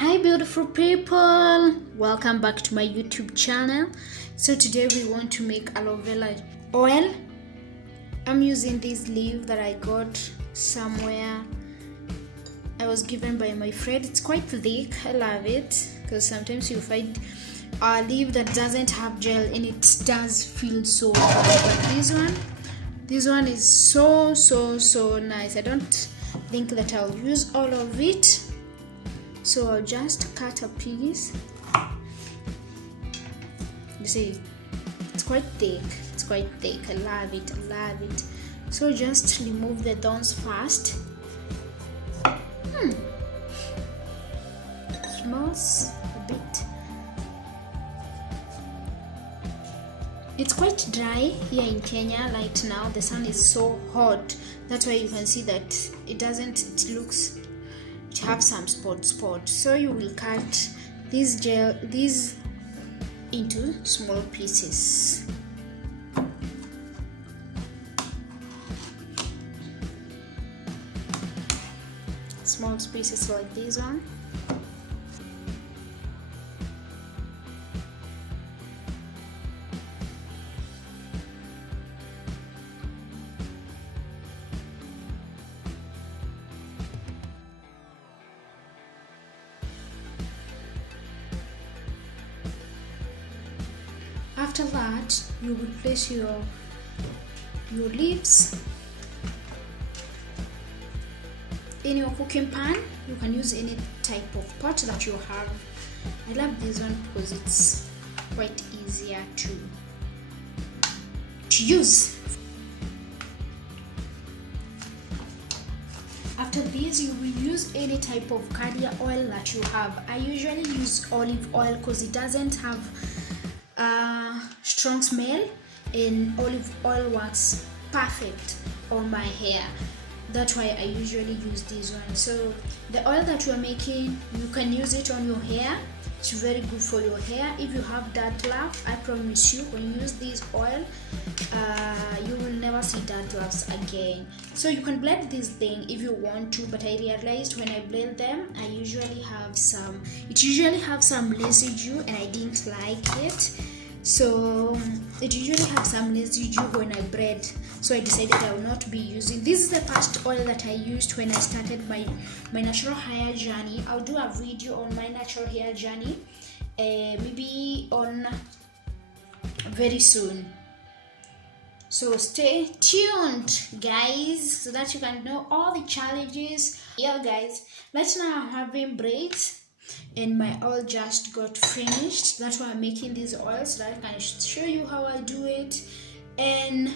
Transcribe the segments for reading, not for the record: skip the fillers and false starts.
Hi beautiful people, welcome back to my YouTube channel. So today we want to make aloe vera oil. I'm using this leaf that I got somewhere. I was given by my friend. It's quite thick. I love it because sometimes you find a leaf that doesn't have gel and it does feel so good. But this one is so nice. I don't think that I'll use all of it. So I'll just cut a piece. You see, it's quite thick. I love it. So just remove the thorns first. Smells a bit. It's quite dry here in Kenya right now. The sun is so hot. That's why you can see that it have some spots. So you will cut these into small pieces. Small pieces like this one. After that, you will place your leaves in your cooking pan. You can use any type of pot that you have. I love this one because it's quite easier to use. After this, you will use any type of carrier oil that you have. I usually use olive oil because it doesn't have strong smell, and olive oil works perfect on my hair. That's why I usually use this one. So the oil that you are making, you can use it on your hair. It's very good for your hair. If you have dandruff, I promise you, when you use this oil, you will never see dandruffs again. So you can blend this thing if you want to, but I realized when I blend them, it usually have some residue, and I didn't like it. So it usually have some residue when I braid, so I decided I will not be using. This is the first oil that I used when I started my natural hair journey. I'll do a video on my natural hair journey, maybe on very soon. So stay tuned, guys, so that you can know all the challenges. Yeah, guys, right now I'm having braids, and my oil just got finished. That's why I'm making these oils, so that I can show you how I do it, and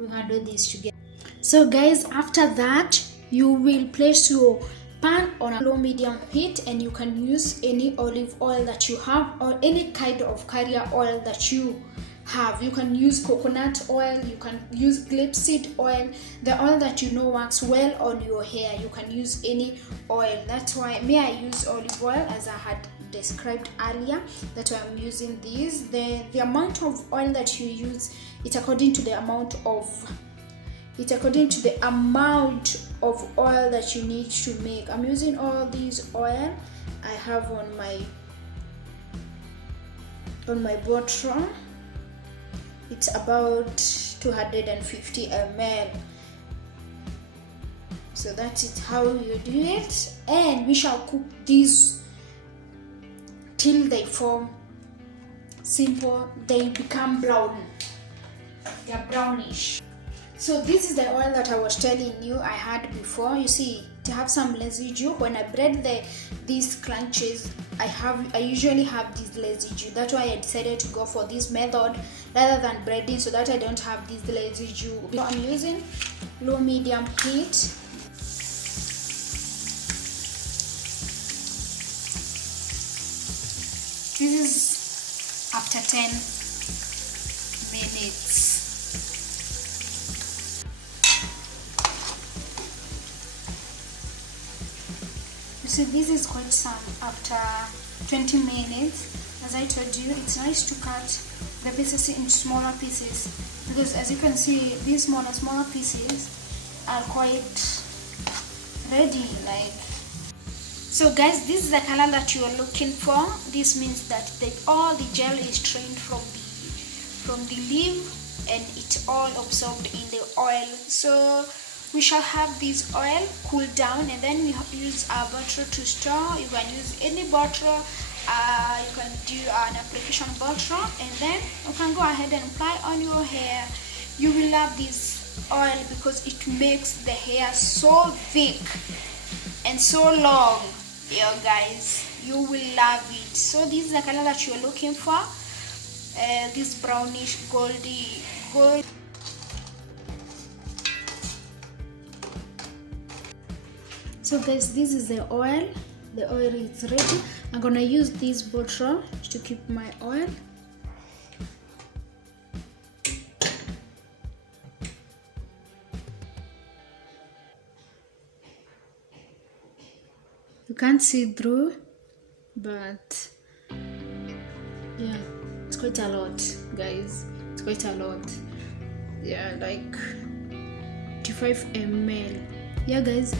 we can do this together. So guys, after that, you will place your pan on a low medium heat, and you can use any olive oil that you have or any kind of carrier oil that you have. You can use coconut oil, you can use grapeseed oil, the oil that you know works well on your hair. You can use any oil. That's why I use olive oil, as I had described earlier. That's why I'm using these. The amount of oil that you use, it's according to the amount of oil that you need to make. I'm using all these oil I have on my bottle. It's about 250 ml. So that's it, how you do it. And we shall cook these till they form simple. They become brown. They're brownish. So this is the oil that I was telling you I had before. You see, to have some residue. When I braid these crunches, I usually have this residue. That's why I decided to go for this method rather than braiding, so that I don't have this residue. So I'm using low medium heat. This is after 10 minutes. So this is quite some after 20 minutes. As I told you, it's nice to cut the pieces into smaller pieces, because as you can see, these smaller pieces are quite ready. Like So guys, this is the color that you are looking for. This means that all the gel is strained from the leaf and it's all absorbed in the oil. So we shall have this oil cool down, and then we use our bottle to store. You can use any bottle. You can do an application bottle, and then you can go ahead and apply on your hair. You will love this oil because it makes the hair so thick and so long. Yeah guys, you will love it. So this is the color that you're looking for, this brownish gold. So guys, this is the oil is ready. I'm gonna use this bottle to keep my oil. You can't see through, but yeah, it's quite a lot, guys. It's quite a lot. Yeah, like 25 ml. Yeah guys,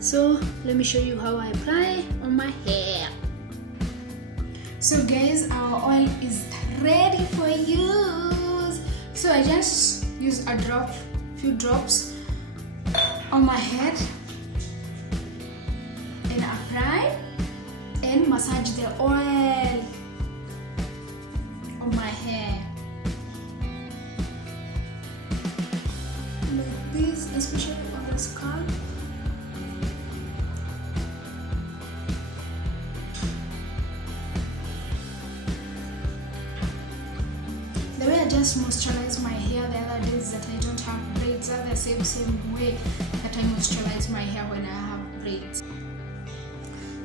so let me show you how I apply on my hair. So guys, our oil is ready for use. So I just use few drops on my head and apply and massage the oil on my hair like this, especially on the scalp. The way I just moisturize my hair the other days that I don't have braids are the same way that I moisturize my hair when I have braids.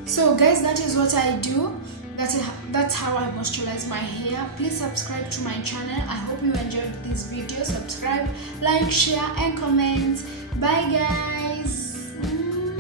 So guys, that is what I do. That's how I moisturize my hair. Please subscribe to my channel. I hope you enjoyed this video. Subscribe, like, share and comment. Bye guys.